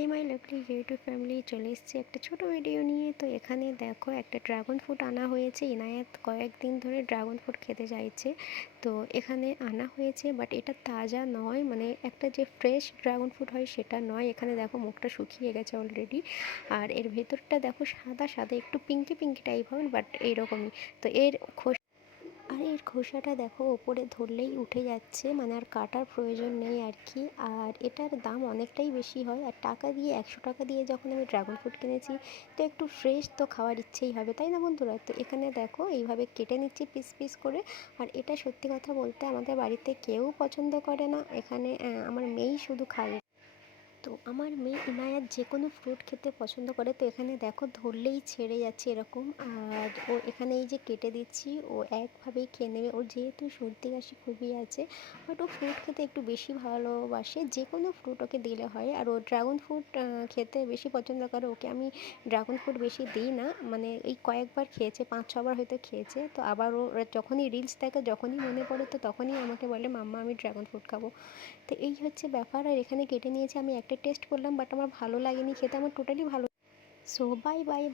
এই my lovely YouTube family চলে এসেছি একটা ছোট ভিডিও নিয়ে। তো এখানে দেখো একটা ড্রাগন ফ্রুট আনা হয়েছে। ইনায়াত কয়েকদিন ধরে ড্রাগন ফ্রুট খেতে চাইছে, তো এখানে আনা হয়েছে। বাট এটা তাজা নয়, মানে একটা যে ফ্রেশ ড্রাগন ফ্রুট হয় সেটা নয়। এখানে দেখো মুখটা শুকিয়ে গেছে অলরেডি, আর এর ভেতরটা দেখো সাদা সাদা একটু পিঙ্কি পিঙ্কি টাইপ হবে, বাট এইরকমই। তো এর খোসাটা দেখো ওপরে ধরলেই উঠে যাচ্ছে, মানে আর কাটার প্রয়োজন নেই আর কি। আর এটার দাম অনেকটাই বেশি হয়, আর টাকা দিয়ে 100 টাকা দিয়ে যখন আমি ড্রাগন ফ্রুট কিনেছি, তো একটু ফ্রেশ তো খাওয়ার ইচ্ছেই হবে, তাই না বন্ধুরা? তো এখানে দেখো এইভাবে কেটে নিচ্ছি পিস পিস করে। আর এটা সত্যি কথা বলতে আমাদের বাড়িতে কেউ পছন্দ করে না, এখানে আমার মেয়েই শুধু খায়। তো আমার মেয়ে ইনায়াত যে কোনো ফ্রুট খেতে পছন্দ করে। তো এখানে দেখো ধরলেই ছেড়ে যাচ্ছে এরকম, আর ও এখানে এই যে কেটে দিচ্ছি ও একভাবেই খেয়ে নেবে। ওর যেহেতু সর্দি কাশি খুবই আছে, বাট ও ফ্রুট খেতে একটু বেশি ভালোবাসে, যে কোনো ফ্রুট ওকে দিলে হয়। আর ও ড্রাগন ফ্রুট খেতে বেশি পছন্দ করে। ওকে আমি ড্রাগন ফ্রুট বেশি দিই না, মানে এই কয়েকবার খেয়েছে, 5-6 বার হয়তো খেয়েছে। তো আবার ও যখনই রিলস দেখে, যখনই মনে পড়ে, তো তখনই আমাকে বলে মাম্মা আমি ড্রাগন ফ্রুট খাবো। তো এই হচ্ছে ব্যাপার। আর এখানে কেটে নিয়েছি, আমি একটা টেস্ট করলাম, বাট আমার ভালো লাগেনি খেতে, আমার টোটালি ভালো। So bye bye.